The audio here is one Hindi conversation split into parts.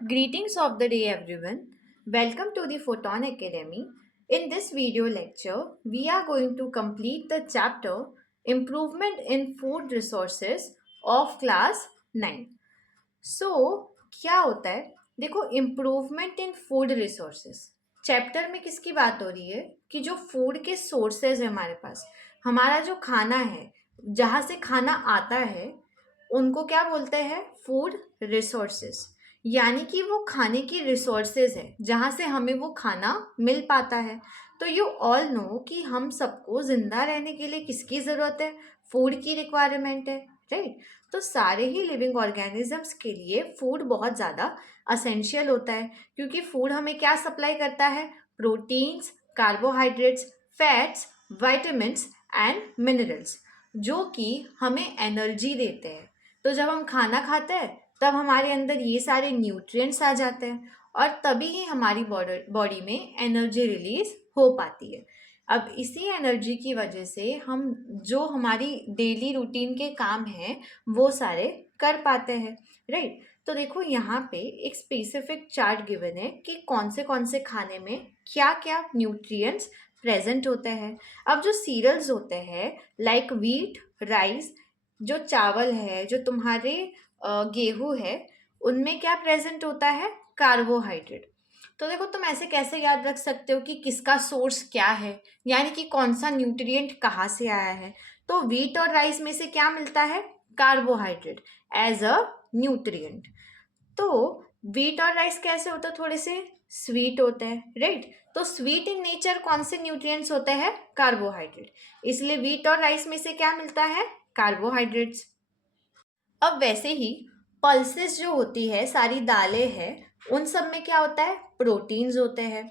Greetings of the day, everyone. Welcome to the Photon Academy. In this video lecture, we are going to complete the chapter Improvement in Food Resources of class 9. So, क्या होता है? देखो, improvement in food resources chapter में किसकी बात हो रही है कि जो फूड के सोर्सेज है हमारे पास, हमारा जो खाना है, जहाँ से खाना आता है, उनको क्या बोलते हैं? Food resources. यानी कि वो खाने की रिसोर्सेज है जहाँ से हमें वो खाना मिल पाता है। तो यू ऑल नो कि हम सबको जिंदा रहने के लिए किसकी ज़रूरत है? फूड की रिक्वायरमेंट है, राइट? तो सारे ही लिविंग ऑर्गेनिजम्स के लिए फूड बहुत ज़्यादा असेंशियल होता है, क्योंकि फूड हमें क्या सप्लाई करता है? Proteins, carbohydrates, fats, vitamins and minerals, जो कि हमें एनर्जी देते हैं। तो जब हम खाना खाते हैं तब हमारे अंदर ये सारे न्यूट्रिएंट्स आ जाते हैं और तभी ही हमारी बॉडी में एनर्जी रिलीज हो पाती है। अब इसी एनर्जी की वजह से हम जो हमारी डेली रूटीन के काम हैं वो सारे कर पाते हैं, राइट? तो देखो, यहाँ पे एक स्पेसिफिक चार्ट गिवन है कि कौन से खाने में क्या क्या न्यूट्रिएंट्स प्रेजेंट होते हैं। अब जो सीरियल्स होते हैं लाइक वीट, राइस, जो चावल है, जो तुम्हारे गेहूं है, उनमें क्या प्रेजेंट होता है? कार्बोहाइड्रेट। तो देखो, तुम ऐसे कैसे याद रख सकते हो कि किसका सोर्स क्या है, यानी कि कौन सा न्यूट्रिएंट कहाँ से आया है? तो व्हीट और राइस में से क्या मिलता है? Carbohydrate as a nutrient. तो व्हीट और राइस कैसे होते हैं? थोड़े से स्वीट होते हैं, राइट? तो स्वीट इन नेचर कौन से न्यूट्रिएंट्स होते हैं? कार्बोहाइड्रेट। इसलिए व्हीट और राइस में से क्या मिलता है? कार्बोहाइड्रेट्स। अब वैसे ही पल्सेस जो होती है, सारी दालें हैं, उन सब में क्या होता है? प्रोटीन्स होते हैं।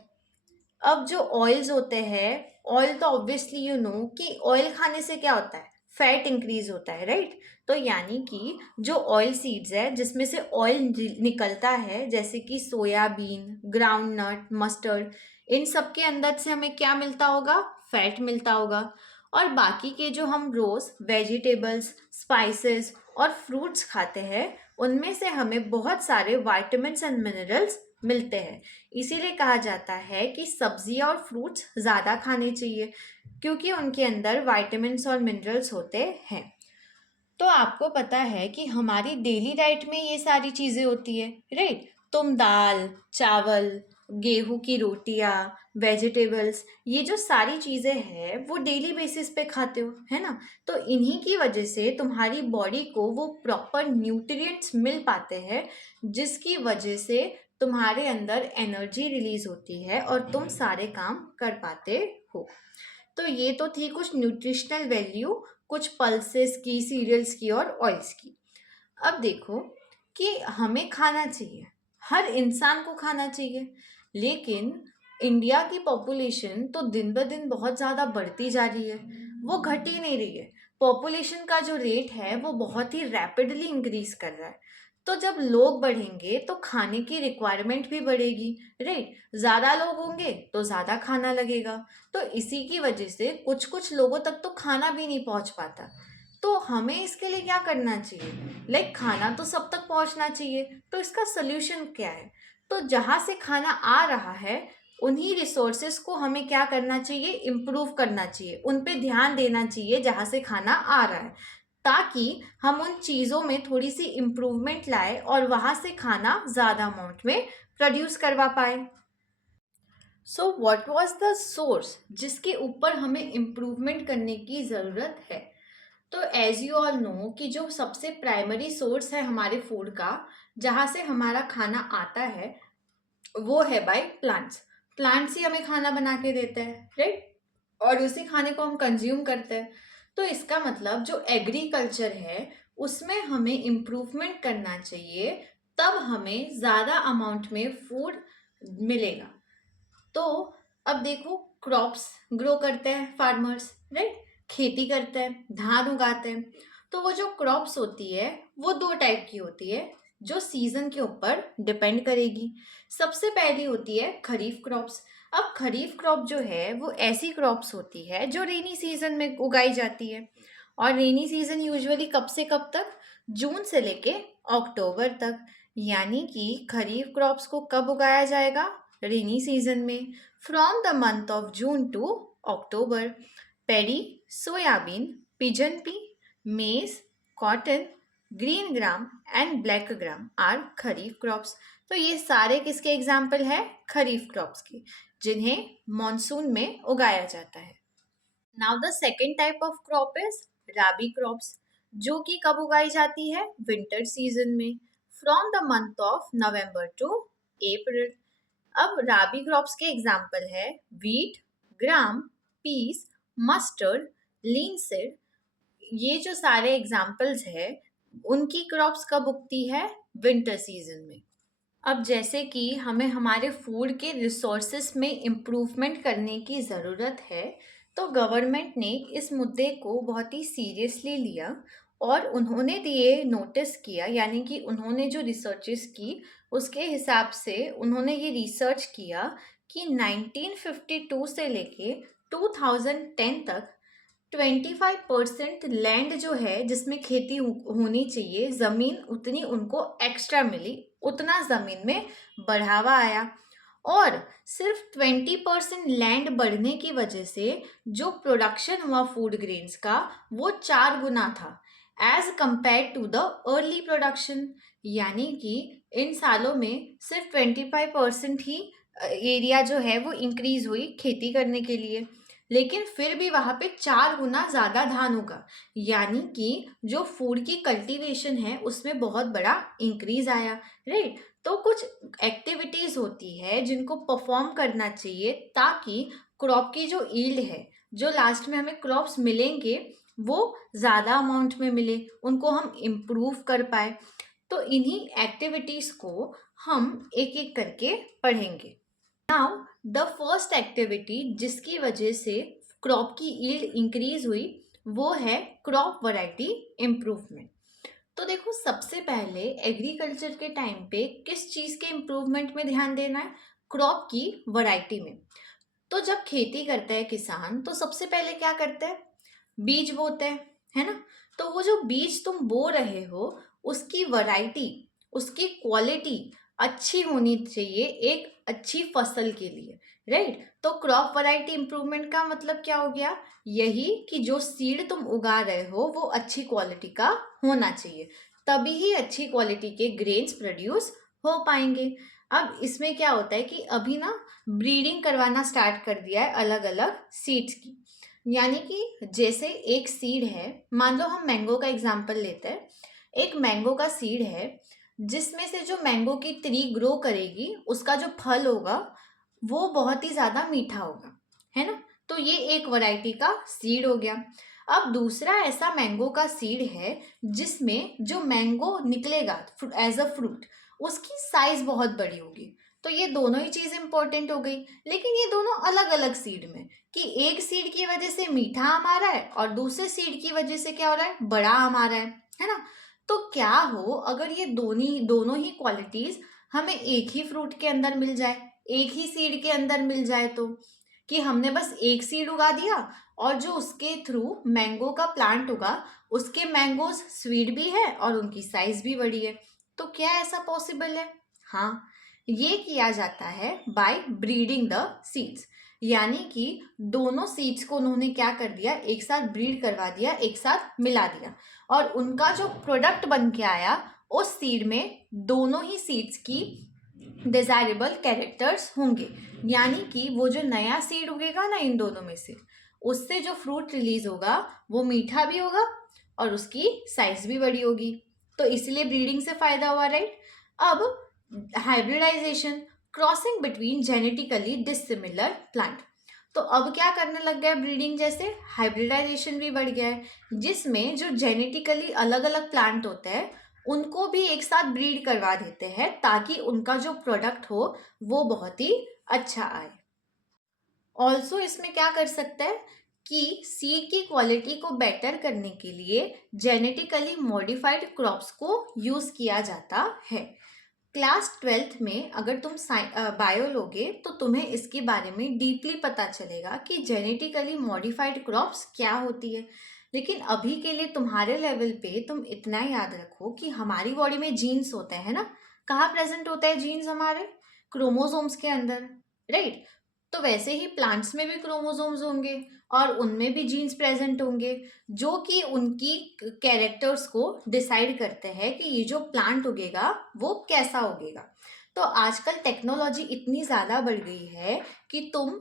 अब जो ऑयल्स होते हैं, ऑयल तो ऑब्वियसली यू नो कि ऑयल खाने से क्या होता है? फैट इंक्रीज होता है, राइट? तो यानी कि जो ऑयल सीड्स है जिसमें से ऑयल निकलता है, जैसे कि सोयाबीन, ग्राउंड नट, मस्टर्ड, इन सब के अंदर से हमें क्या मिलता होगा? फैट मिलता होगा। और बाकी के जो हम रोज वेजिटेबल्स, स्पाइसेस और फ्रूट्स खाते हैं, उनमें से हमें बहुत सारे विटामिन्स एंड मिनरल्स मिलते हैं। इसीलिए कहा जाता है कि सब्जियां और फ्रूट्स ज़्यादा खाने चाहिए, क्योंकि उनके अंदर विटामिन्स और मिनरल्स होते हैं। तो आपको पता है कि हमारी डेली डाइट में ये सारी चीज़ें होती है, राइट? तुम दाल, चावल, गेहूं की रोटियां, वेजिटेबल्स, ये जो सारी चीज़ें हैं वो डेली बेसिस पे खाते हो, है ना? तो इन्हीं की वजह से तुम्हारी बॉडी को वो प्रॉपर न्यूट्रिएंट्स मिल पाते हैं, जिसकी वजह से तुम्हारे अंदर एनर्जी रिलीज होती है और तुम सारे काम कर पाते हो। तो ये तो थी कुछ न्यूट्रिशनल वैल्यू, कुछ पल्सेस की, सीरियल्स की और ऑयल्स की। अब देखो कि हमें खाना चाहिए, हर इंसान को खाना चाहिए, लेकिन इंडिया की पॉपुलेशन तो दिन ब दिन बहुत ज़्यादा बढ़ती जा रही है, वो घट ही नहीं रही है। पॉपुलेशन का जो रेट है वो बहुत ही रैपिडली इंक्रीज कर रहा है। तो जब लोग बढ़ेंगे तो खाने की रिक्वायरमेंट भी बढ़ेगी, राइट? ज़्यादा लोग होंगे तो ज़्यादा खाना लगेगा। तो इसी की वजह से कुछ कुछ लोगों तक तो खाना भी नहीं पहुंच पाता। तो हमें इसके लिए क्या करना चाहिए? लाइक खाना तो सब तक पहुंचना चाहिए, तो इसका सोल्यूशन क्या है? तो जहाँ से खाना आ रहा है, उन्हीं रिसोर्सेस को हमें क्या करना चाहिए? इम्प्रूव करना चाहिए, उन पे ध्यान देना चाहिए जहाँ से खाना आ रहा है, ताकि हम उन चीज़ों में थोड़ी सी इम्प्रूवमेंट लाए और वहाँ से खाना ज़्यादा अमाउंट में प्रोड्यूस करवा पाए। So what was the source जिसके ऊपर हमें इम्प्रूवमेंट करने की ज़रूरत है? तो एज यू ऑल नो कि जो सबसे प्राइमरी सोर्स है हमारे फूड का, जहाँ से हमारा खाना आता है, वो है बाय प्लांट्स। प्लांट्स ही हमें खाना बना के देते हैं, राइट? और उसी खाने को हम कंज्यूम करते हैं। तो इसका मतलब जो एग्रीकल्चर है उसमें हमें इम्प्रूवमेंट करना चाहिए, तब हमें ज़्यादा अमाउंट में फूड मिलेगा। तो अब देखो, क्रॉप्स ग्रो करते हैं फार्मर्स, राइट? खेती करते हैं, धान उगाते हैं। तो वो जो क्रॉप्स होती है वो दो टाइप की होती है, जो सीजन के ऊपर डिपेंड करेगी। सबसे पहली होती है खरीफ क्रॉप्स। अब खरीफ क्रॉप जो है वो ऐसी क्रॉप्स होती है जो रेनी सीजन में उगाई जाती है। और रेनी सीजन यूजुअली कब से कब तक? जून से लेके अक्टूबर तक। यानी कि खरीफ क्रॉप्स को कब उगाया जाएगा? रेनी सीजन में, from the month of June to October. Paddy, soybean, pigeon pea, maize, cotton, green gram and black gram are kharif crops. तो ये सारे किसके एग्जाम्पल है? खरीफ क्रॉप्स के, जिन्हें मॉनसून में उगाया जाता है। Now the second type of crop is rabi crops, जो कि कब उगाई जाती है? विंटर सीजन में, from the month of November to April. अब राबी क्रॉप्स के एग्जाम्पल है wheat, gram, peas, mustard, linseed. ये जो सारे एग्जाम्पल्स है उनकी क्रॉप्स कब उगती है? विंटर सीजन में। अब जैसे कि हमें हमारे फूड के रिसोर्सेस में इम्प्रूवमेंट करने की ज़रूरत है, तो गवर्नमेंट ने इस मुद्दे को बहुत ही सीरियसली लिया और उन्होंने ये नोटिस किया, यानी कि उन्होंने जो रिसर्चेस की उसके हिसाब से उन्होंने ये रिसर्च किया कि 1952 से लेके 2010 तक 25% लैंड जो है जिसमें खेती होनी चाहिए, ज़मीन उतनी उनको एक्स्ट्रा मिली, उतना ज़मीन में बढ़ावा आया। और सिर्फ 20% लैंड बढ़ने की वजह से जो प्रोडक्शन हुआ फूड ग्रेन्स का वो 4 गुना था as compare to the early production. यानी कि इन सालों में सिर्फ 25% ही एरिया जो है वो इंक्रीज हुई खेती करने के लिए, लेकिन फिर भी वहाँ पे 4 गुना ज़्यादा धान होगा। यानी कि जो फूड की कल्टीवेशन है उसमें बहुत बड़ा इंक्रीज आया, राइट। तो कुछ एक्टिविटीज़ होती है जिनको परफॉर्म करना चाहिए ताकि क्रॉप की जो ईल्ड है, जो लास्ट में हमें क्रॉप्स मिलेंगे वो ज़्यादा अमाउंट में मिले, उनको हम इम्प्रूव कर पाए। तो इन्हीं एक्टिविटीज़ को हम एक एक करके पढ़ेंगे। नाउ द फर्स्ट एक्टिविटी जिसकी वजह से क्रॉप की यील्ड इंक्रीज हुई वो है क्रॉप वैरायटी इम्प्रूवमेंट। तो देखो, सबसे पहले एग्रीकल्चर के टाइम पे किस चीज़ के इम्प्रूवमेंट में ध्यान देना है? क्रॉप की वैरायटी में। तो जब खेती करता है किसान तो सबसे पहले क्या करते हैं? बीज बोते हैं, है ना। तो वो जो बीज तुम बो रहे हो उसकी वैरायटी, उसकी क्वालिटी अच्छी होनी चाहिए एक अच्छी फसल के लिए, राइट। तो क्रॉप वैरायटी इंप्रूवमेंट का मतलब क्या हो गया? यही कि जो सीड तुम उगा रहे हो वो अच्छी क्वालिटी का होना चाहिए, तभी ही अच्छी क्वालिटी के ग्रेन्स प्रोड्यूस हो पाएंगे। अब इसमें क्या होता है कि अभी ना ब्रीडिंग करवाना स्टार्ट कर दिया है अलग अलग सीड्स की। यानी कि जैसे एक सीड है, मान लो हम मैंगो का एग्जांपल लेते हैं। एक मैंगो का सीड है जिसमें से जो मैंगो की ट्री ग्रो करेगी उसका जो फल होगा वो बहुत ही ज़्यादा मीठा होगा, है ना। तो ये एक वैरायटी का सीड हो गया। अब दूसरा ऐसा मैंगो का सीड है जिसमें जो मैंगो निकलेगा एज अ फ्रूट उसकी साइज बहुत बड़ी होगी। तो ये दोनों ही चीज़ इंपॉर्टेंट हो गई, लेकिन ये दोनों अलग अलग सीड में, कि एक सीड की वजह से मीठा आम आ रहा है और दूसरे सीड की वजह से क्या हो रहा है? बड़ा आम आ रहा है ना। तो क्या हो अगर ये दोनों ही क्वालिटीज हमें एक ही फ्रूट के अंदर मिल जाए, एक ही सीड के अंदर मिल जाए, तो कि हमने बस एक सीड उगा दिया और जो उसके थ्रू मैंगो का प्लांट उगा उसके मैंगोज स्वीट भी है और उनकी साइज भी बड़ी है। तो क्या ऐसा पॉसिबल है? हाँ, ये किया जाता है बाय ब्रीडिंग द सीड्स। यानी कि दोनों सीड्स को उन्होंने क्या कर दिया? एक साथ ब्रीड करवा दिया, एक साथ मिला दिया, और उनका जो प्रोडक्ट बन के आया उस सीड में दोनों ही सीड्स की डिजायरेबल कैरेक्टर्स होंगे। यानी कि वो जो नया सीड उगेगा ना इन दोनों में से, उससे जो फ्रूट रिलीज होगा वो मीठा भी होगा और उसकी साइज भी बड़ी होगी। तो इसलिए ब्रीडिंग से फायदा हुआ, राइट। अब hybridization, crossing between genetically dissimilar plant. तो अब क्या करने लग गया? ब्रीडिंग जैसे हाइब्रिडाइजेशन भी बढ़ गया है, जिसमें जो जेनेटिकली अलग अलग प्लांट होते हैं उनको भी एक साथ ब्रीड करवा देते हैं ताकि उनका जो प्रोडक्ट हो वो बहुत ही अच्छा आए। ऑल्सो इसमें क्या कर सकते हैं कि सीड की क्वालिटी को बेटर करने के लिए जेनेटिकली मॉडिफाइड क्रॉप्स को यूज़ किया जाता है। क्लास 12th में अगर तुम बायो लोगे तो तुम्हें इसके बारे में डीपली पता चलेगा कि जेनेटिकली मॉडिफाइड क्रॉप्स क्या होती है। लेकिन अभी के लिए तुम्हारे लेवल पे तुम इतना याद रखो कि हमारी बॉडी में जीन्स होते हैं ना, कहाँ प्रेजेंट होता है जीन्स हमारे? क्रोमोसोम्स के अंदर, राइट? तो वैसे ही प्लांट्स में भी क्रोमोसोम्स होंगे और उनमें भी जीन्स प्रेजेंट होंगे जो कि उनकी कैरेक्टर्स को डिसाइड करते हैं कि ये जो प्लांट उगेगा वो कैसा उगेगा। तो आजकल टेक्नोलॉजी इतनी ज़्यादा बढ़ गई है कि तुम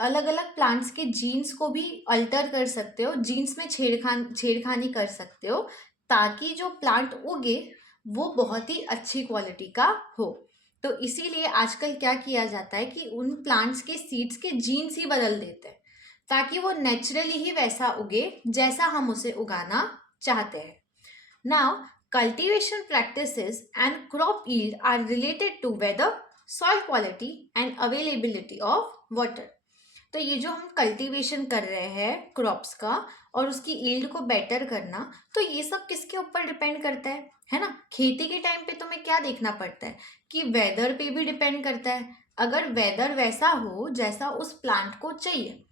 अलग अलग प्लांट्स के जीन्स को भी अल्टर कर सकते हो, जीन्स में छेड़खानी कर सकते हो ताकि जो प्लांट उगे वो बहुत ही अच्छी क्वालिटी का हो। तो इसीलिए आजकल क्या किया जाता है कि उन प्लांट्स के सीड्स के जीन्स ही बदल देते हैं ताकि वो नेचुरली ही वैसा उगे जैसा हम उसे उगाना चाहते हैं। Now cultivation practices and crop yield are related to weather, soil quality and availability of water. तो ये जो हम कल्टीवेशन कर रहे हैं क्रॉप्स का और उसकी यील्ड को बेटर करना, तो ये सब किसके ऊपर डिपेंड करता है ना? खेती के टाइम पे तुम्हें क्या देखना पड़ता है कि वेदर पे भी डिपेंड करता है। अगर वेदर वैसा हो जैसा उस प्लांट को चाहिए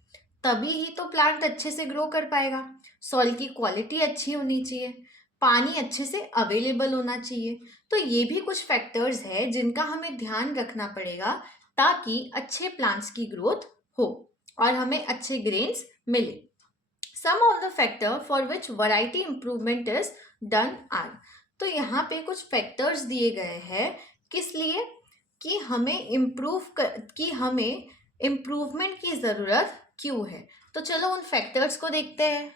तभी ही तो प्लांट अच्छे से ग्रो कर पाएगा। सॉइल की क्वालिटी अच्छी होनी चाहिए, पानी अच्छे से अवेलेबल होना चाहिए। तो ये भी कुछ फैक्टर्स है जिनका हमें ध्यान रखना पड़ेगा ताकि अच्छे प्लांट्स की ग्रोथ हो और हमें अच्छे ग्रेन्स मिले। Some of the factor for which variety improvement is done are. तो यहाँ पे कुछ फैक्टर्स दिए गए हैं किस लिए कि हमें इम्प्रूवमेंट की ज़रूरत क्यों है। तो चलो उन फैक्टर्स को देखते हैं।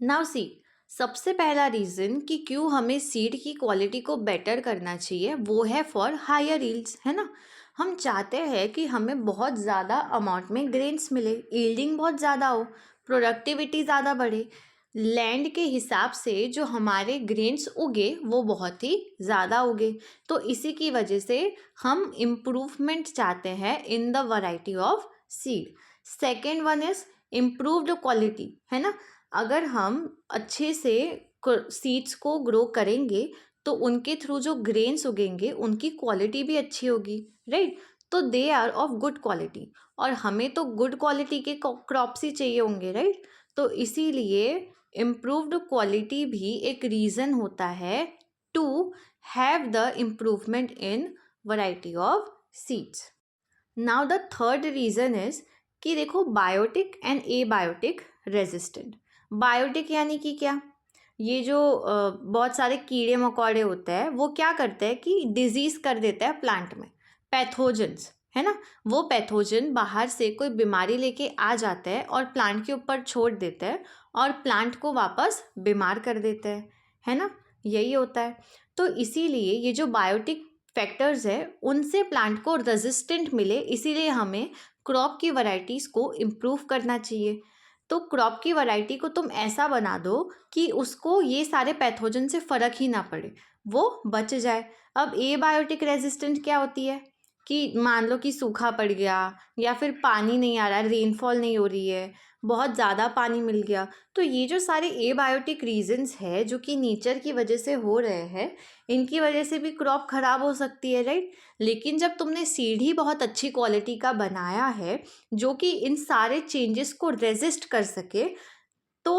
नाउ सी, सबसे पहला रीज़न कि क्यों हमें सीड की क्वालिटी को बेटर करना चाहिए वो है फॉर हायर यील्ड्स, है ना? हम चाहते हैं कि हमें बहुत ज़्यादा अमाउंट में ग्रेन्स मिले, यील्डिंग बहुत ज़्यादा हो, प्रोडक्टिविटी ज़्यादा बढ़े, लैंड के हिसाब से जो हमारे ग्रेन्स उगे वो बहुत ही ज़्यादा उगे। तो इसी की वजह से हम इम्प्रूवमेंट चाहते हैं in the variety of seed. Second one is improved quality, है ना? अगर हम अच्छे से सीड्स को ग्रो करेंगे तो उनके थ्रू जो ग्रेन्स उगेंगे उनकी क्वालिटी भी अच्छी होगी, राइट? तो they are of good quality और हमें तो गुड क्वालिटी के क्रॉप्स ही चाहिए होंगे, राइट? तो इसीलिए इम्प्रूव्ड क्वालिटी भी एक रीज़न होता है to have the improvement in variety of seeds. Now the third reason is कि देखो biotic and abiotic resistant. Biotic यानी कि क्या? ये जो बहुत सारे कीड़े मकोड़े होते हैं वो क्या करते हैं कि डिजीज़ कर देते हैं प्लांट में, पैथोजेंस, है ना? वो पैथोजन बाहर से कोई बीमारी लेके आ जाते हैं और प्लांट के ऊपर छोड़ देते हैं और प्लांट को वापस बीमार कर देते हैं, है ना? यही होता है। तो इसीलिए ये जो बायोटिक फैक्टर्स है उनसे प्लांट को रेजिस्टेंट मिले, इसीलिए हमें क्रॉप की वैरायटीज़ को इम्प्रूव करना चाहिए। तो क्रॉप की वैरायटी को तुम ऐसा बना दो कि उसको ये सारे पैथोजन से फ़र्क ही ना पड़े, वो बच जाए। अब एबायोटिक रेजिस्टेंट क्या होती है कि मान लो कि सूखा पड़ गया या फिर पानी नहीं आ रहा है, रेनफॉल नहीं हो रही है, बहुत ज़्यादा पानी मिल गया, तो ये जो सारे एबायोटिक रीजंस है जो कि नेचर की वजह से हो रहे हैं, इनकी वजह से भी क्रॉप ख़राब हो सकती है, राइट? लेकिन जब तुमने सीड ही बहुत अच्छी क्वालिटी का बनाया है जो कि इन सारे चेंजेस को रेजिस्ट कर सके तो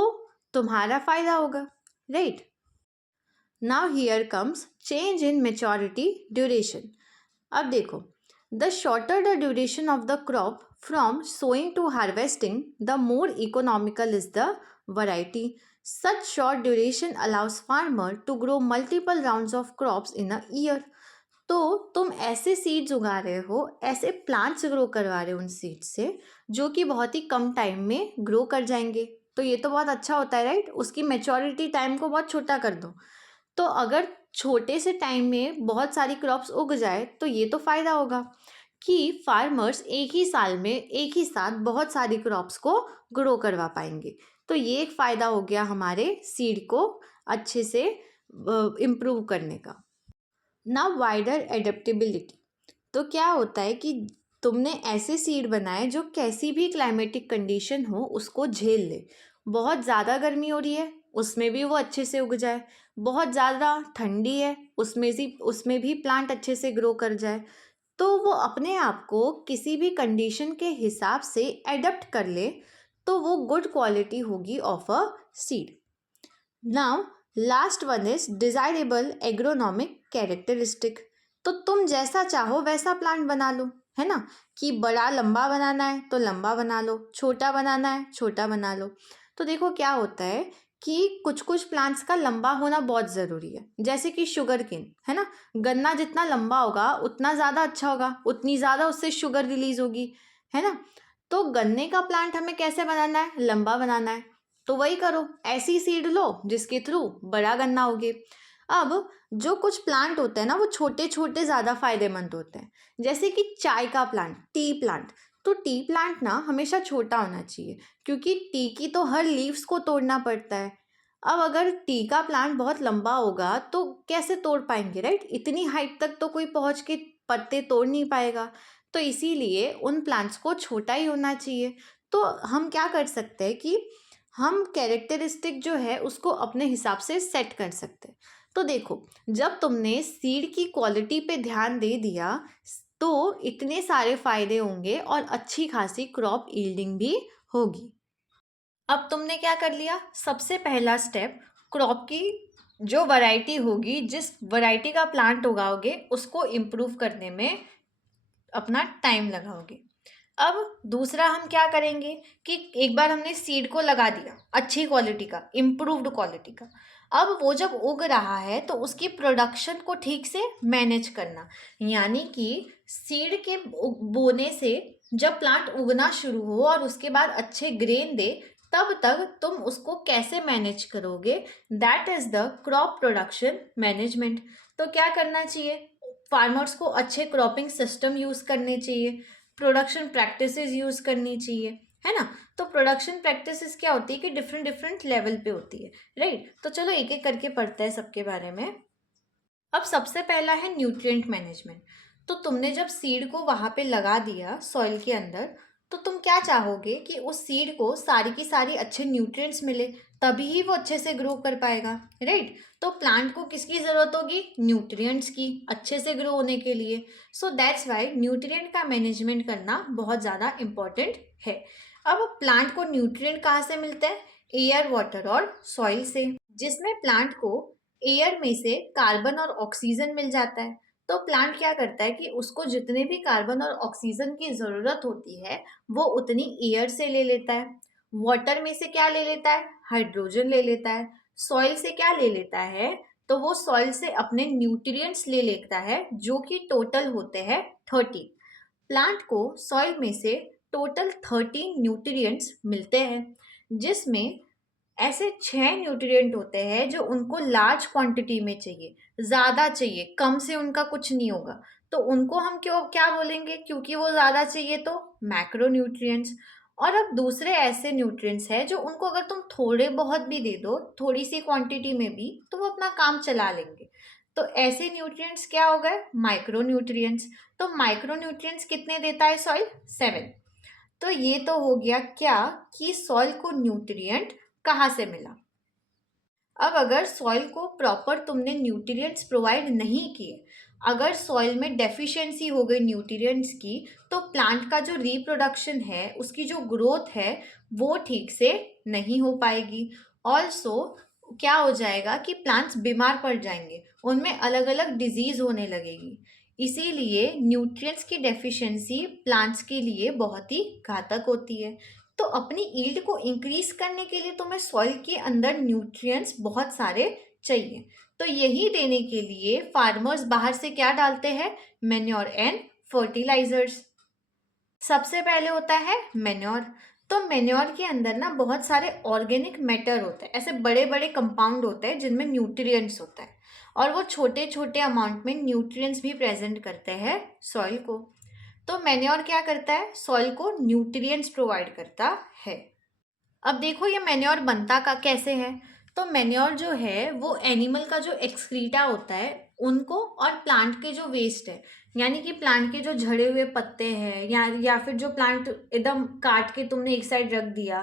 तुम्हारा फ़ायदा होगा, right? Now here comes change in maturity duration. अब देखो, the shorter the duration of the crop from sowing to harvesting the more economical is the variety. Such short duration allows farmer to grow multiple rounds of crops in a year. तो तुम ऐसे सीड्स उगा रहे हो, ऐसे प्लांट्स ग्रो करवा रहे हो उन सीड्स से जो कि बहुत ही कम टाइम में ग्रो कर जाएंगे। तो ये तो बहुत अच्छा होता है, राइट? उसकी मेच्योरिटी टाइम को बहुत छोटा कर दो। तो अगर छोटे से टाइम में बहुत सारी क्रॉप्स उग जाए तो ये तो फ़ायदा होगा कि फार्मर्स एक ही साल में एक ही साथ बहुत सारी क्रॉप्स को ग्रो करवा पाएंगे। तो ये एक फ़ायदा हो गया हमारे सीड को अच्छे से इम्प्रूव करने का। ना वाइडर एडेप्टेबिलिटी। तो क्या होता है कि तुमने ऐसे सीड बनाए जो कैसी भी क्लाइमेटिक कंडीशन हो उसको झेल ले। बहुत ज़्यादा गर्मी हो रही है उसमें भी वो अच्छे से उग जाए, बहुत ज़्यादा ठंडी है उसमें भी प्लांट अच्छे से ग्रो कर जाए। तो वो अपने आप को किसी भी कंडीशन के हिसाब से एडप्ट कर ले तो वो गुड क्वालिटी होगी of a seed. Now last one is desirable agronomic characteristic. तो तुम जैसा चाहो वैसा प्लांट बना लो, है ना। कि बड़ा लंबा बनाना है तो लंबा बना लो, छोटा बनाना है छोटा बना लो। तो देखो क्या होता है कि कुछ कुछ प्लांट्स का लंबा होना बहुत ज़रूरी है, जैसे कि शुगर केन, है ना। गन्ना जितना लंबा होगा उतना ज़्यादा अच्छा होगा, उतनी ज़्यादा उससे शुगर रिलीज होगी, है ना। तो गन्ने का प्लांट हमें कैसे बनाना है, लंबा बनाना है। तो वही करो, ऐसी सीड लो जिसके थ्रू बड़ा गन्ना होगे। अब जो कुछ प्लांट होते हैं ना वो छोटे छोटे ज़्यादा फायदेमंद होते हैं, जैसे कि चाय का प्लांट, टी प्लांट। तो टी प्लांट ना हमेशा छोटा होना चाहिए, क्योंकि टी की तो हर लीव्स को तोड़ना पड़ता है। अब अगर टी का प्लांट बहुत लंबा होगा तो कैसे तोड़ पाएंगे, राइट। इतनी हाइट तक तो कोई पहुंच के पत्ते तोड़ नहीं पाएगा। तो इसीलिए उन प्लांट्स को छोटा ही होना चाहिए। तो हम क्या कर सकते हैं कि हम कैरेक्टरिस्टिक जो है उसको अपने हिसाब से सेट कर सकते हैं। तो देखो, जब तुमने सीड की क्वालिटी पे ध्यान दे दिया तो इतने सारे फायदे होंगे और अच्छी खासी क्रॉप यील्डिंग भी होगी। अब तुमने क्या कर लिया, सबसे पहला स्टेप, क्रॉप की जो वैरायटी होगी, जिस वैरायटी का प्लांट उगाओगे उसको इम्प्रूव करने में अपना टाइम लगाओगे। अब दूसरा हम क्या करेंगे कि एक बार हमने सीड को लगा दिया अच्छी क्वालिटी का, इम्प्रूव्ड क्वालिटी का। अब वो जब उग रहा है तो उसकी प्रोडक्शन को ठीक से मैनेज करना, यानी कि सीड के बोने से जब प्लांट उगना शुरू हो और उसके बाद अच्छे ग्रेन दे, तब तक तुम उसको कैसे मैनेज करोगे, that is the crop production management. तो क्या करना चाहिए, फार्मर्स को अच्छे क्रॉपिंग सिस्टम यूज करने चाहिए, प्रोडक्शन प्रैक्टिसेस यूज करनी चाहिए, है ना। तो प्रोडक्शन प्रैक्टिसेस क्या होती है कि डिफरेंट डिफरेंट लेवल पे होती है, राइट। तो चलो एक एक करके पढ़ते हैं सबके बारे में। अब सबसे पहला है न्यूट्रिएंट मैनेजमेंट। तो तुमने जब सीड को वहां पे लगा दिया सॉइल के अंदर, तो तुम क्या चाहोगे कि उस सीड को सारी की सारी अच्छे न्यूट्रिएंट्स मिले, तभी ही वो अच्छे से ग्रो कर पाएगा, राइट। तो प्लांट को किसकी जरूरत होगी, न्यूट्रिएंट्स की, अच्छे से ग्रो होने के लिए। सो दैट्स वाई न्यूट्रिएंट का मैनेजमेंट करना बहुत ज़्यादा इम्पोर्टेंट है। अब प्लांट को न्यूट्रिएंट कहाँ से मिलते हैं, एयर, वाटर और सॉइल से, जिसमें प्लांट को एयर में से कार्बन और ऑक्सीजन मिल जाता है। तो प्लांट क्या करता है कि उसको जितने भी कार्बन और ऑक्सीजन की जरूरत होती है वो उतनी एयर से ले लेता है। वाटर में से क्या ले लेता है, हाइड्रोजन ले लेता है। सॉइल से क्या ले लेता है, तो वो सॉइल से अपने न्यूट्रिएंट्स ले लेता है, जो कि टोटल होते हैं 30। प्लांट को सॉइल में से टोटल 13 न्यूट्रिएंट्स मिलते हैं, जिसमें ऐसे 6 न्यूट्रिएंट होते हैं जो उनको लार्ज क्वांटिटी में चाहिए, ज़्यादा चाहिए, कम से उनका कुछ नहीं होगा। तो उनको हम क्यों क्या बोलेंगे, क्योंकि वो ज़्यादा चाहिए तो मैक्रो न्यूट्रिएंट्स। और अब दूसरे ऐसे न्यूट्रिएंट्स हैं जो उनको अगर तुम थोड़े बहुत भी दे दो, थोड़ी सी क्वांटिटी में भी, तो वो अपना काम चला लेंगे। तो ऐसे न्यूट्रिएंट्स क्या हो गए, माइक्रो न्यूट्रिएंट्स। तो माइक्रो न्यूट्रिएंट्स कितने देता है सॉइल, 7। तो ये तो हो गया क्या कि सॉइल को न्यूट्रिएंट कहाँ से मिला। अब अगर सॉइल को प्रॉपर तुमने न्यूट्रिएंट्स प्रोवाइड नहीं किए, अगर सॉइल में डेफिशिएंसी हो गई न्यूट्रिएंट्स की, तो प्लांट का जो रिप्रोडक्शन है, उसकी जो ग्रोथ है, वो ठीक से नहीं हो पाएगी। ऑल्सो क्या हो जाएगा कि प्लांट्स बीमार पड़ जाएंगे, उनमें अलग अलग डिजीज होने लगेगी। इसीलिए न्यूट्रिएंट्स की डेफिशिएंसी प्लांट्स के लिए बहुत ही घातक होती है। तो अपनी ईल्ड को इंक्रीज करने के लिए तुम्हें सॉइल के अंदर न्यूट्रिएंट्स बहुत सारे चाहिए। तो यही देने के लिए फार्मर्स बाहर से क्या डालते हैं, मेन्योर एंड फर्टिलाइजर्स। सबसे पहले होता है मेन्योर। तो मेन्योर के अंदर ना बहुत सारे ऑर्गेनिक मैटर होते हैं, ऐसे बड़े बड़े कंपाउंड होते हैं जिनमें न्यूट्रिएंट्स होता है, और वो छोटे छोटे अमाउंट में न्यूट्रिएंट्स भी प्रेजेंट करते हैं सॉइल को। तो मैन्योर क्या करता है, सॉइल को न्यूट्रिएंट्स प्रोवाइड करता है। अब देखो ये मैन्योर बनता का कैसे है। तो मैन्योर जो है वो एनिमल का जो एक्सक्रीटा होता है उनको, और प्लांट के जो वेस्ट है, यानी कि प्लांट के जो झड़े हुए पत्ते हैं, या फिर जो प्लांट एकदम काट के तुमने एक साइड रख दिया,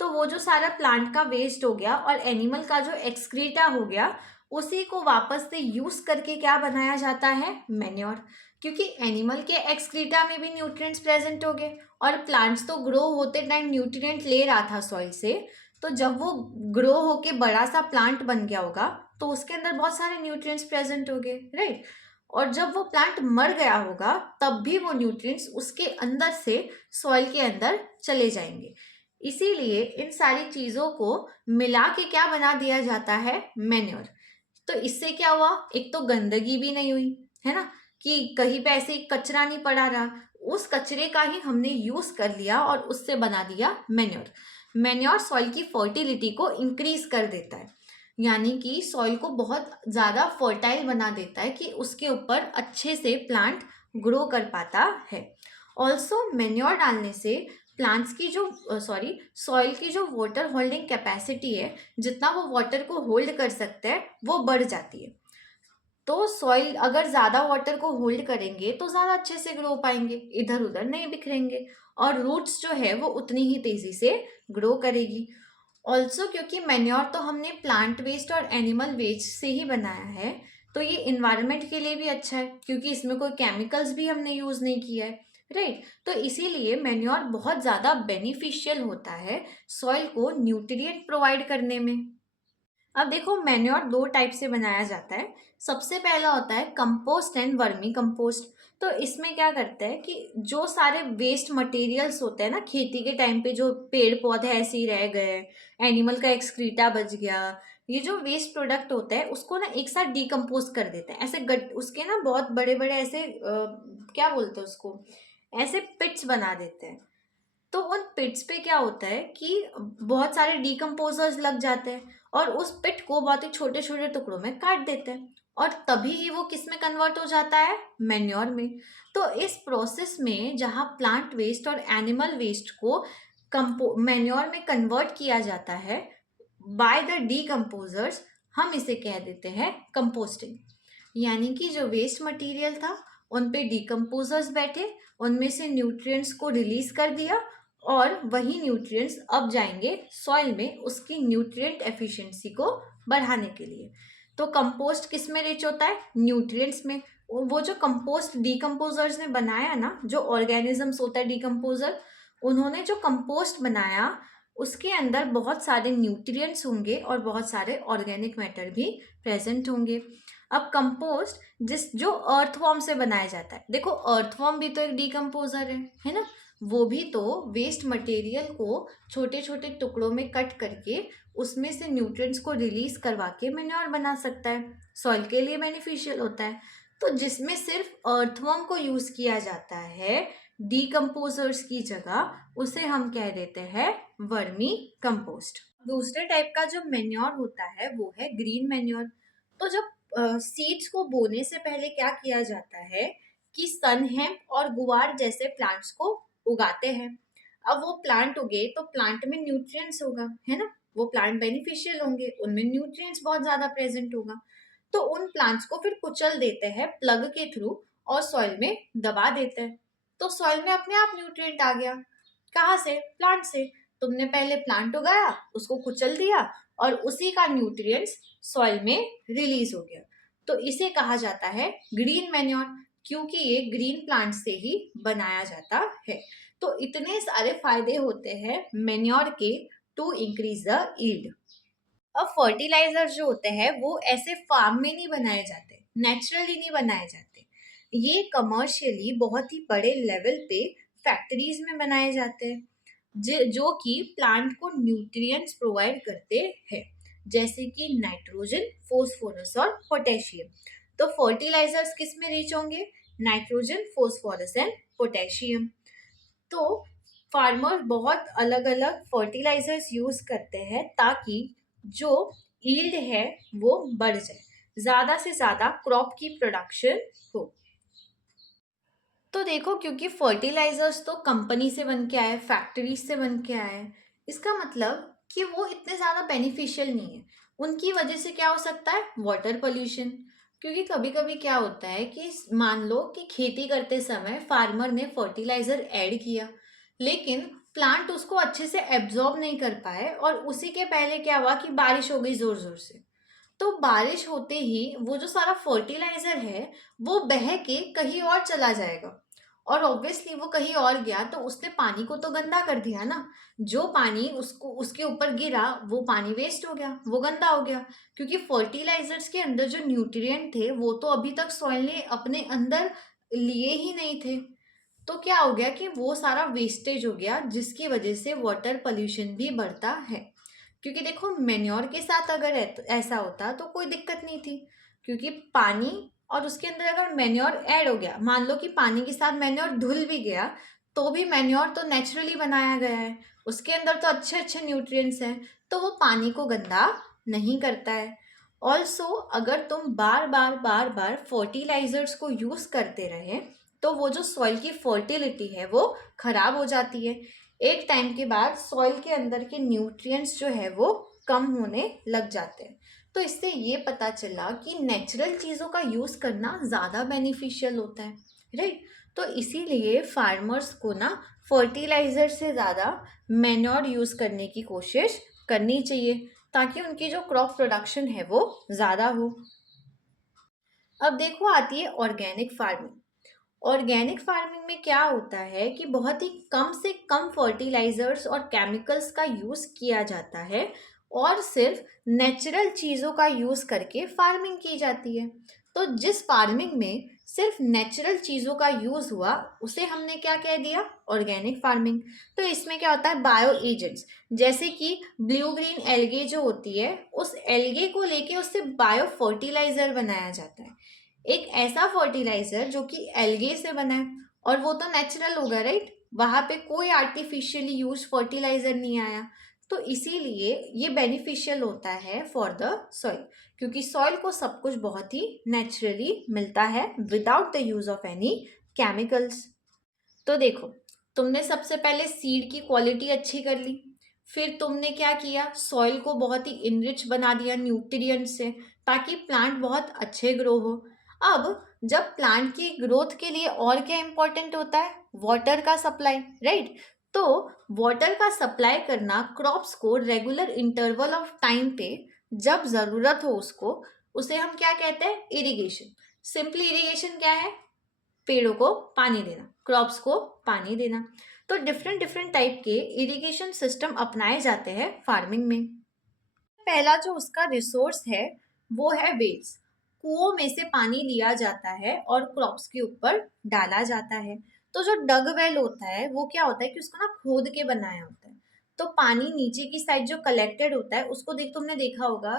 तो वो जो सारा प्लांट का वेस्ट हो गया और एनिमल का जो एक्सक्रीटा हो गया, उसी को वापस से यूज करके क्या बनाया जाता है, मैन्योर। क्योंकि एनिमल के एक्सक्रीटा में भी न्यूट्रिएंट्स प्रेजेंट हो गए, और प्लांट्स तो ग्रो होते टाइम न्यूट्रिएंट ले रहा था सॉइल से, तो जब वो ग्रो होके बड़ा सा प्लांट बन गया होगा तो उसके अंदर बहुत सारे न्यूट्रिएंट्स प्रेजेंट हो गए, राइट। और जब वो प्लांट मर गया होगा तब भी वो न्यूट्रिएंट्स उसके अंदर से सॉइल के अंदर चले जाएंगे। इसीलिए इन सारी चीजों को मिला के क्या बना दिया जाता है, मैन्योर। तो इससे क्या हुआ, एक तो गंदगी भी नहीं हुई, है ना, कि कहीं पे ऐसे ही कचरा नहीं पड़ा रहा, उस कचरे का ही हमने यूज कर लिया और उससे बना दिया मैन्योर। मैन्योर सॉइल की फर्टिलिटी को इंक्रीज कर देता है, यानी कि सॉइल को बहुत ज़्यादा फर्टाइल बना देता है कि उसके ऊपर अच्छे से प्लांट ग्रो कर पाता है। ऑल्सो मैन्योर डालने से प्लांट्स की जो सॉइल की जो वाटर होल्डिंग कैपेसिटी है, जितना वो वाटर को होल्ड कर सकता है वो बढ़ जाती है। तो सॉइल अगर ज़्यादा वाटर को होल्ड करेंगे तो ज़्यादा अच्छे से ग्रो पाएंगे, इधर उधर नहीं बिखरेंगे, और रूट्स जो है वो उतनी ही तेज़ी से ग्रो करेगी। ऑल्सो क्योंकि मैन्योर तो हमने प्लांट वेस्ट और एनिमल वेस्ट से ही बनाया है, तो ये इन्वायरमेंट के लिए भी अच्छा है क्योंकि इसमें कोई केमिकल्स भी हमने यूज़ नहीं किया है, राइट। तो इसीलिए मैन्योर बहुत ज़्यादा बेनिफिशियल होता है सॉइल को न्यूट्रिएंट प्रोवाइड करने में। अब देखो, मैन्योर दो टाइप से बनाया जाता है। सबसे पहला होता है कंपोस्ट एंड वर्मी कंपोस्ट। तो इसमें क्या करता है कि जो सारे वेस्ट मटेरियल्स होते हैं ना, खेती के टाइम पे जो पेड़ पौधे ऐसे ही रह गए, एनिमल का एक्सक्रीटा बच गया, ये जो वेस्ट प्रोडक्ट होता है उसको ना एक साथ डिकम्पोज कर देते हैं। ऐसे उसके ना बहुत बड़े बड़े ऐसे क्या बोलते हैं उसको, ऐसे पिट्स बना देते हैं। तो उन पिट्स पे क्या होता है कि बहुत सारे डिकम्पोजर्स लग जाते हैं और उस पिट को बहुत ही छोटे छोटे टुकड़ों में काट देते हैं, और तभी ही वो किस में कन्वर्ट हो जाता है, मैन्योर में। तो इस प्रोसेस में जहाँ प्लांट वेस्ट और एनिमल वेस्ट को मैन्योर में कन्वर्ट किया जाता है बाय द डीकम्पोजर्स, हम इसे कह देते हैं कंपोस्टिंग। यानी कि जो वेस्ट मटेरियल था उन पे डीकम्पोजर्स बैठे, उनमें से न्यूट्रिएंट्स को रिलीज कर दिया, और वही न्यूट्रिएंट्स अब जाएंगे सॉइल में उसकी न्यूट्रिएंट एफिशिएंसी को बढ़ाने के लिए। तो कंपोस्ट किस में रिच होता है, न्यूट्रिएंट्स में। वो जो कंपोस्ट डीकम्पोजर्स ने बनाया ना, जो ऑर्गेनिजम्स होता है डीकम्पोजर, उन्होंने जो कंपोस्ट बनाया उसके अंदर बहुत सारे न्यूट्रिएंट्स होंगे और बहुत सारे ऑर्गेनिक मैटर भी प्रेजेंट होंगे। अब कंपोस्ट जो अर्थवॉर्म से बनाया जाता है, देखो अर्थवॉर्म भी तो एक डीकम्पोजर है ना। वो भी तो वेस्ट मटेरियल को छोटे छोटे टुकड़ों में कट करके उसमें से न्यूट्रिएंट्स को रिलीज करवा के मैन्योर बना सकता है, सॉइल के लिए बेनिफिशियल होता है। तो जिसमें सिर्फ अर्थवॉर्म को यूज किया जाता है डीकम्पोजर्स की जगह, उसे हम कह देते हैं वर्मी कंपोस्ट। दूसरे टाइप का जो मैन्योर होता है वो है ग्रीन मैन्योर। तो जब सीड्स को बोने से पहले क्या किया जाता है कि सन हेम्प और गुआर जैसे प्लांट्स को उगाते हैं। अब वो प्लांट उगे तो प्लांट में न्यूट्रिएंट्स होगा, है ना, वो प्लांट बेनिफिशियल होंगे, उनमें न्यूट्रिएंट्स बहुत ज्यादा प्रेजेंट होगा। तो उन प्लांट्स को फिर कुचल देते हैं प्लग के थ्रू और सॉइल में दबा देते हैं। तो सॉइल में अपने आप न्यूट्रिएंट आ गया। कहाँ से, प्लांट से। तुमने पहले प्लांट उगाया, उसको कुचल दिया, और उसी का न्यूट्रिएंट्स सॉइल में रिलीज हो गया। तो इसे कहा जाता है ग्रीन मैन्योर, क्योंकि ये ग्रीन प्लांट से ही बनाया जाता है। तो इतने सारे फायदे होते हैं मैन्योर के टू इंक्रीज द यील्ड। अब फर्टिलाइजर जो होते हैं वो ऐसे फार्म में नहीं बनाए जाते, नेचुरली नहीं बनाए जाते, ये कमर्शियली बहुत ही बड़े लेवल पे फैक्ट्रीज में बनाए जाते हैं, जो कि प्लांट को न्यूट्रिएंट्स प्रोवाइड करते हैं, जैसे कि नाइट्रोजन, फोस्फोरस और पोटेशियम। तो फर्टिलाइजर्स किस में रिच होंगे, नाइट्रोजन, फोस्फोरस एंड पोटेशियम। तो फार्मर बहुत अलग अलग फर्टिलाइजर्स यूज करते हैं ताकि जो यील्ड है वो बढ़ जाए, ज्यादा से ज्यादा क्रॉप की प्रोडक्शन हो। तो देखो, क्योंकि फर्टिलाइजर्स तो कंपनी से बन के आए, फैक्ट्रीज से बन के आए, इसका मतलब कि वो इतने ज़्यादा बेनिफिशियल नहीं है। उनकी वजह से क्या हो सकता है, वाटर पोल्यूशन। क्योंकि कभी कभी क्या होता है कि मान लो कि खेती करते समय फार्मर ने फर्टिलाइजर ऐड किया, लेकिन प्लांट उसको अच्छे से एब्जॉर्ब नहीं कर पाए, और उसी के पहले क्या हुआ कि बारिश हो गई जोर जोर से। तो बारिश होते ही वो जो सारा फर्टिलाइजर है वो बह के कहीं और चला जाएगा, और ऑब्वियसली वो कहीं और गया तो उसने पानी को तो गंदा कर दिया ना। जो पानी उसको उसके ऊपर गिरा वो पानी वेस्ट हो गया, वो गंदा हो गया, क्योंकि फर्टिलाइजर्स के अंदर जो न्यूट्रिएंट थे वो तो अभी तक सॉइल ने अपने अंदर लिए ही नहीं थे। तो क्या हो गया कि वो सारा वेस्टेज हो गया, जिसकी वजह से वाटर पोल्यूशन भी बढ़ता है। क्योंकि देखो मेन्योर के साथ अगर ऐसा होता तो कोई दिक्कत नहीं थी, क्योंकि पानी और उसके अंदर अगर मेन्योर ऐड हो गया, मान लो कि पानी के साथ मेन्योर धुल भी गया, तो भी मेन्योर तो नेचुरली बनाया गया है, उसके अंदर तो अच्छे अच्छे न्यूट्रिएंट्स हैं, तो वो पानी को गंदा नहीं करता है। ऑल्सो अगर तुम बार बार बार बार फर्टिलाइजर्स को यूज करते रहे तो वो जो सॉइल की फर्टिलिटी है वो खराब हो जाती है। एक टाइम के बाद सॉइल के अंदर के न्यूट्रिएंट्स जो है वो कम होने लग जाते हैं। तो इससे ये पता चला कि नेचुरल चीज़ों का यूज़ करना ज़्यादा बेनिफिशियल होता है, राइट। तो इसीलिए फार्मर्स को ना फर्टिलाइज़र से ज़्यादा मैन्योर यूज़ करने की कोशिश करनी चाहिए, ताकि उनकी जो क्रॉप प्रोडक्शन है वो ज़्यादा हो। अब देखो आती है ऑर्गेनिक फार्मिंग। ऑर्गेनिक फार्मिंग में क्या होता है कि बहुत ही कम से कम फर्टिलाइजर्स और केमिकल्स का यूज़ किया जाता है और सिर्फ नेचुरल चीज़ों का यूज़ करके फार्मिंग की जाती है। तो जिस फार्मिंग में सिर्फ नेचुरल चीज़ों का यूज़ हुआ उसे हमने क्या कह दिया, ऑर्गेनिक फार्मिंग। तो इसमें क्या होता है, बायो एजेंट्स, जैसे कि ब्लू ग्रीन एल्गे जो होती है, उस एल्गे को लेके उससे बायो फर्टिलाइजर बनाया जाता है। एक ऐसा फर्टिलाइजर जो कि एल्गे से बना है, और वो तो नेचुरल होगा, राइट। वहां पे कोई आर्टिफिशियली यूज फर्टिलाइजर नहीं आया। तो इसीलिए ये बेनिफिशियल होता है फॉर द सॉइल, क्योंकि सॉइल को सब कुछ बहुत ही नेचुरली मिलता है without the use of any chemicals. तो देखो, तुमने सबसे पहले सीड की क्वालिटी अच्छी कर ली, फिर तुमने क्या किया, सॉइल को बहुत ही इनरिच बना दिया न्यूट्रिएंट से, ताकि प्लांट बहुत अच्छे ग्रो हो। अब जब प्लांट की ग्रोथ के लिए और क्या इंपॉर्टेंट होता है, वाटर का सप्लाई, राइट। तो वाटर का सप्लाई करना क्रॉप्स को रेगुलर इंटरवल ऑफ टाइम पे जब जरूरत हो उसको, उसे हम क्या कहते हैं, इरिगेशन। सिंपली इरिगेशन क्या है, पेड़ों को पानी देना, क्रॉप्स को पानी देना। तो डिफरेंट डिफरेंट टाइप के इरिगेशन सिस्टम अपनाए जाते हैं फार्मिंग में। पहला जो उसका रिसोर्स है वो है वेल्स। कुओं में से पानी लिया जाता है और क्रॉप्स के ऊपर डाला जाता है। तो जो डग वेल होता है वो क्या होता है कि उसको ना खोद के बनाया होता है। तो पानी नीचे की साइड जो कलेक्टेड होता है उसको तुमने देखा होगा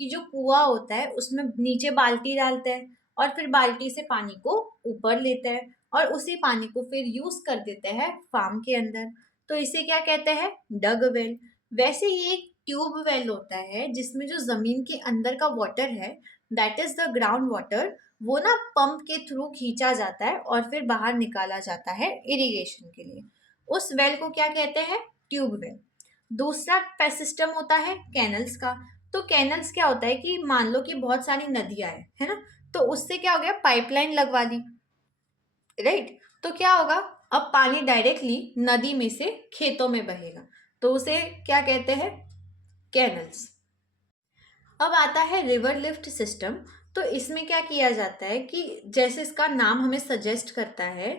कि जो कुआं होता है उसमें नीचे बाल्टी डालते हैं और फिर बाल्टी से पानी को ऊपर लेते हैं और उसी पानी को फिर यूज कर देते हैं फार्म के अंदर। तो इसे क्या कहते हैं, डग वेल। वैसे ही एक ट्यूब वेल होता है जिसमें जो जमीन के अंदर का वाटर है, that is the ground water, वो ना पंप के थ्रू खींचा जाता है और फिर बाहर निकाला जाता है इरिगेशन के लिए। उस वेल को क्या कहते हैं, ट्यूब वेल। दूसरा सिस्टम होता है कैनल्स का। तो कैनल्स क्या होता है कि मान लो कि बहुत सारी नदियां है ना, तो उससे क्या हो गया, पाइपलाइन लगवा दी, राइट। तो क्या होगा, अब पानी डायरेक्टली नदी में से खेतों में बहेगा, तो उसे क्या कहते हैं, कैनल्स। अब आता है रिवर लिफ्ट सिस्टम। तो इसमें क्या किया जाता है कि जैसे इसका नाम हमें सजेस्ट करता है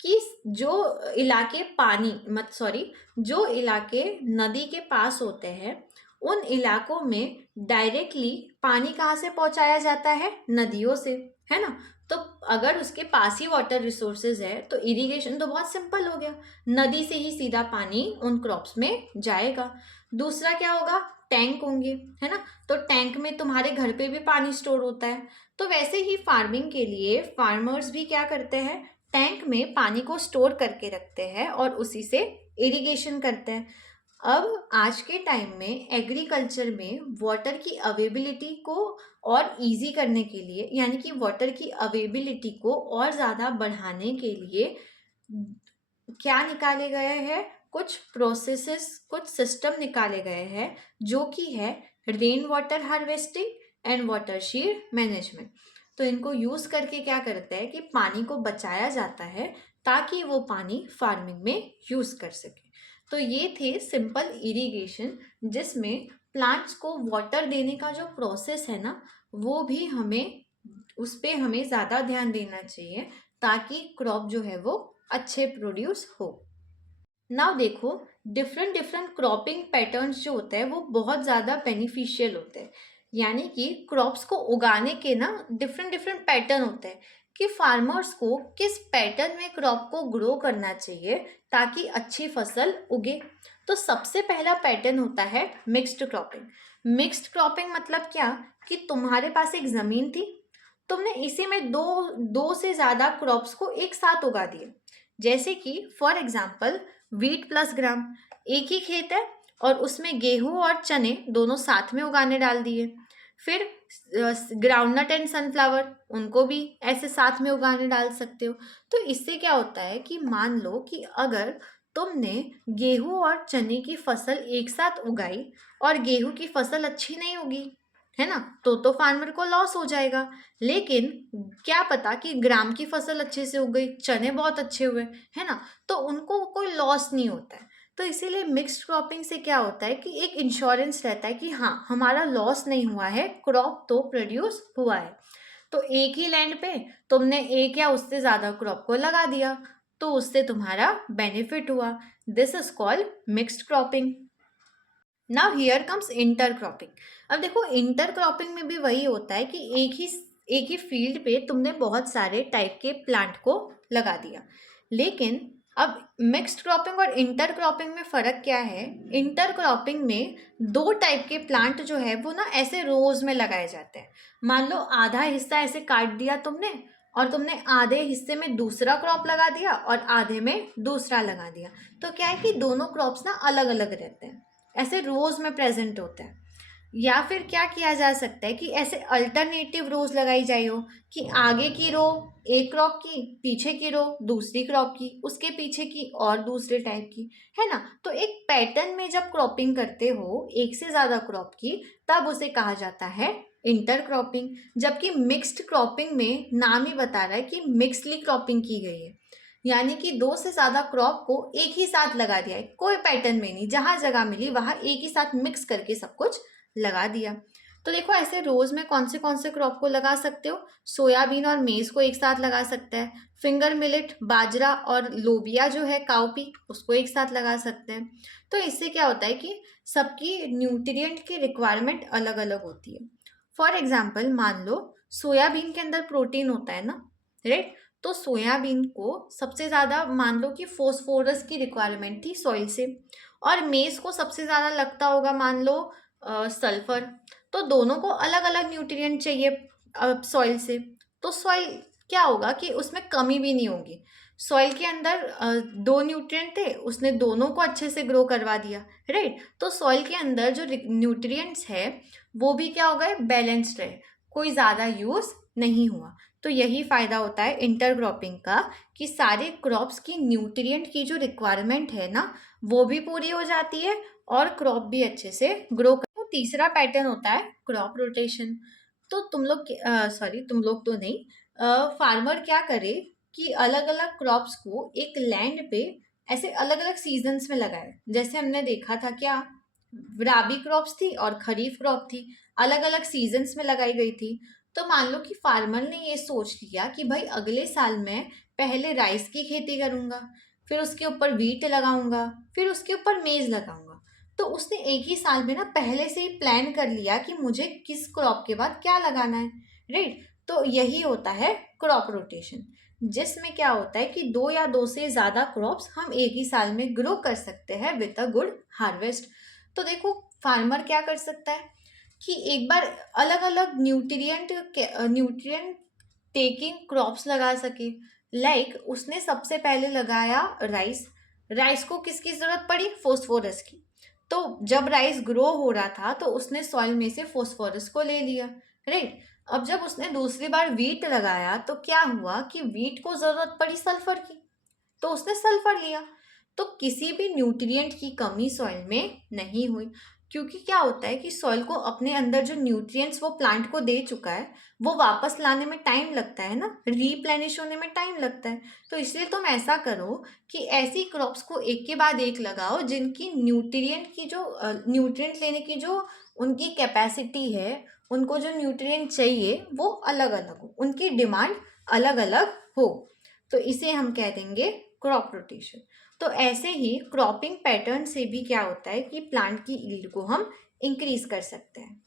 कि जो इलाके पानी मत सॉरी जो इलाके नदी के पास होते हैं उन इलाकों में डायरेक्टली पानी कहाँ से पहुंचाया जाता है, नदियों से, है ना। तो अगर उसके पास ही वाटर रिसोर्सेज है तो इरिगेशन तो बहुत सिंपल हो गया, नदी से ही सीधा पानी उन क्रॉप्स में जाएगा। दूसरा क्या होगा, टैंक होंगे, है ना। तो टैंक में तुम्हारे घर पे भी पानी स्टोर होता है। तो वैसे ही फार्मिंग के लिए फार्मर्स भी क्या करते हैं, टैंक में पानी को स्टोर करके रखते हैं और उसी से इरिगेशन करते हैं। अब आज के टाइम में एग्रीकल्चर में वाटर की अवेबिलिटी को और इजी करने के लिए, यानी कि वाटर की अवेबिलिटी को और ज़्यादा बढ़ाने के लिए क्या निकाले गए हैं, कुछ प्रोसेसेस, कुछ सिस्टम निकाले गए हैं, जो कि है rain water harvesting and water shade management. तो इनको यूज करके क्या करते हैं कि पानी को बचाया जाता है ताकि वो पानी फार्मिंग में यूज कर सके। तो ये थे सिंपल इरिगेशन, जिसमें प्लांट्स को वाटर देने का जो प्रोसेस है ना, वो भी हमें उस पे हमें ज़्यादा ध्यान देना चाहिए ताकि क्रॉप जो है वो अच्छे प्रोड्यूस हो। नाउ देखो, डिफरेंट डिफरेंट क्रॉपिंग पैटर्न्स जो होते हैं वो बहुत ज़्यादा बेनिफिशियल होते हैं। यानी कि क्रॉप्स को उगाने के ना डिफरेंट डिफरेंट पैटर्न होते हैं कि फार्मर्स को किस पैटर्न में क्रॉप को ग्रो करना चाहिए ताकि अच्छी फसल उगे। तो सबसे पहला पैटर्न होता है मिक्स्ड क्रॉपिंग। मिक्स्ड क्रॉपिंग मतलब क्या, कि तुम्हारे पास एक ज़मीन थी, तुमने इसी में दो दो से ज़्यादा क्रॉप्स को एक साथ उगा दिए। जैसे कि फॉर एग्जाम्पल व्हीट प्लस ग्राम, एक ही खेत है और उसमें गेहूं और चने दोनों साथ में उगाने डाल दिए। फिर ग्राउंडनट एंड सनफ्लावर, उनको भी ऐसे साथ में उगाने डाल सकते हो। तो इससे क्या होता है कि मान लो कि अगर तुमने गेहूं और चने की फसल एक साथ उगाई और गेहूं की फसल अच्छी नहीं उगी, है ना, तो फार्मर को लॉस हो जाएगा। लेकिन क्या पता कि ग्राम की फसल अच्छे से उग गई, चने बहुत अच्छे हुए, है ना, तो उनको कोई लॉस नहीं होता है। तो इसीलिए मिक्स्ड क्रॉपिंग से क्या होता है कि एक इंश्योरेंस रहता है कि हाँ, हमारा लॉस नहीं हुआ है, क्रॉप तो प्रोड्यूस हुआ है। तो एक ही लैंड पे तुमने एक या उससे ज़्यादा क्रॉप को लगा दिया, तो उससे तुम्हारा बेनिफिट हुआ। This is called mixed cropping. Now here comes inter cropping. अब देखो, इंटर क्रॉपिंग में भी वही होता है कि एक ही फील्ड पे तुमने बहुत सारे टाइप के प्लांट को लगा दिया। लेकिन अब मिक्स्ड क्रॉपिंग और इंटर क्रॉपिंग में फ़र्क क्या है? इंटर क्रॉपिंग में दो टाइप के प्लांट जो है वो ना ऐसे रोज में लगाए जाते हैं। मान लो आधा हिस्सा ऐसे काट दिया तुमने, और तुमने आधे हिस्से में दूसरा क्रॉप लगा दिया और आधे में दूसरा लगा दिया। तो क्या है कि दोनों क्रॉप्स ना अलग अलग रहते हैं, ऐसे रोज में प्रेजेंट होते हैं। या फिर क्या किया जा सकता है कि ऐसे अल्टरनेटिव रोज लगाई जाए हो, कि आगे की रो एक क्रॉप की, पीछे की रो दूसरी क्रॉप की, उसके पीछे की और दूसरे टाइप की, है ना। तो एक पैटर्न में जब क्रॉपिंग करते हो एक से ज्यादा क्रॉप की, तब उसे कहा जाता है इंटर क्रॉपिंग। जबकि मिक्स्ड क्रॉपिंग में नाम ही बता रहा है कि मिक्सली क्रॉपिंग की गई है, यानी कि दो से ज्यादा क्रॉप को एक ही साथ लगा दिया है, कोई पैटर्न में नहीं, जहां जगह मिली वहां एक ही साथ मिक्स करके सब कुछ लगा दिया। तो देखो, ऐसे रोज में कौन से क्रॉप को लगा सकते हो? सोयाबीन और मेज को एक साथ लगा सकते हैं। फिंगर मिलेट, बाजरा और लोबिया जो है काउपी, उसको एक साथ लगा सकते हैं। तो इससे क्या होता है कि सबकी न्यूट्रिएंट की रिक्वायरमेंट अलग अलग होती है। फॉर एग्जाम्पल, मान लो सोयाबीन के अंदर प्रोटीन होता है ना, राइट। तो सोयाबीन को सबसे ज़्यादा मान लो कि फोस्फोरस की रिक्वायरमेंट थी सॉइल से, और मेज को सबसे ज़्यादा लगता होगा मान लो सल्फर। तो दोनों को अलग अलग न्यूट्रिएंट चाहिए सॉइल से। तो सॉइल क्या होगा कि उसमें कमी भी नहीं होगी। सॉइल के अंदर दो न्यूट्रिएंट थे, उसने दोनों को अच्छे से ग्रो करवा दिया, राइट। तो सॉइल के अंदर जो न्यूट्रिएंट्स है वो भी क्या हो गए, बैलेंस्ड रहे, कोई ज़्यादा यूज़ नहीं हुआ। तो यही फ़ायदा होता है इंटरक्रॉपिंग का, कि सारे क्रॉप्स की न्यूट्रिएंट की जो रिक्वायरमेंट है ना वो भी पूरी हो जाती है और क्रॉप भी अच्छे से ग्रो कर। तो तीसरा पैटर्न होता है क्रॉप रोटेशन। तो तुम लोग तो नहीं, फार्मर क्या करे कि अलग अलग क्रॉप्स को एक लैंड पे ऐसे अलग अलग सीजन्स में लगाए। जैसे हमने देखा था क्या, राबी क्रॉप्स थी और खरीफ क्रॉप थी, अलग अलग सीजन्स में लगाई गई थी। तो मान लो कि फार्मर ने ये सोच लिया कि भाई अगले साल मैं पहले राइस की खेती करूंगा, फिर उसके ऊपर व्हीट लगाऊंगा, फिर उसके ऊपर मेज लगाऊंगा। तो उसने एक ही साल में ना पहले से ही प्लान कर लिया कि मुझे किस क्रॉप के बाद क्या लगाना है, राइट। तो यही होता है क्रॉप रोटेशन, जिसमें क्या होता है कि दो या दो से ज्यादा क्रॉप्स हम एक ही साल में ग्रो कर सकते हैं विद अ गुड हार्वेस्ट। तो देखो, फार्मर क्या कर सकता है कि एक बार अलग अलग न्यूट्रिएंट टेकिंग क्रॉप्स लगा सके। लाइक उसने सबसे पहले लगाया राइस। राइस को किसकी जरूरत पड़ी? फोस्फोरस की। तो जब राइस ग्रो हो रहा था तो उसने सॉइल में से फोस्फोरस को ले लिया, राइट। अब जब उसने दूसरी बार वीट लगाया तो क्या हुआ कि वीट को जरूरत पड़ी सल्फर की, तो उसने सल्फर लिया। तो किसी भी न्यूट्रिएंट की कमी सॉइल में नहीं हुई, क्योंकि क्या होता है कि सॉइल को अपने अंदर जो न्यूट्रिएंट्स वो प्लांट को दे चुका है वो वापस लाने में टाइम लगता है ना, रीप्लेनिश होने में टाइम लगता है। तो इसलिए तुम ऐसा करो कि ऐसी क्रॉप्स को एक के बाद एक लगाओ जिनकी न्यूट्रिएंट लेने की जो उनकी कैपेसिटी है, उनको जो न्यूट्रिएंट चाहिए वो अलग अलग हो, उनकी डिमांड अलग अलग हो। तो इसे हम कह देंगे क्रॉप रोटेशन। तो ऐसे ही क्रॉपिंग पैटर्न से भी क्या होता है कि प्लांट की यील्ड को हम इंक्रीज कर सकते हैं।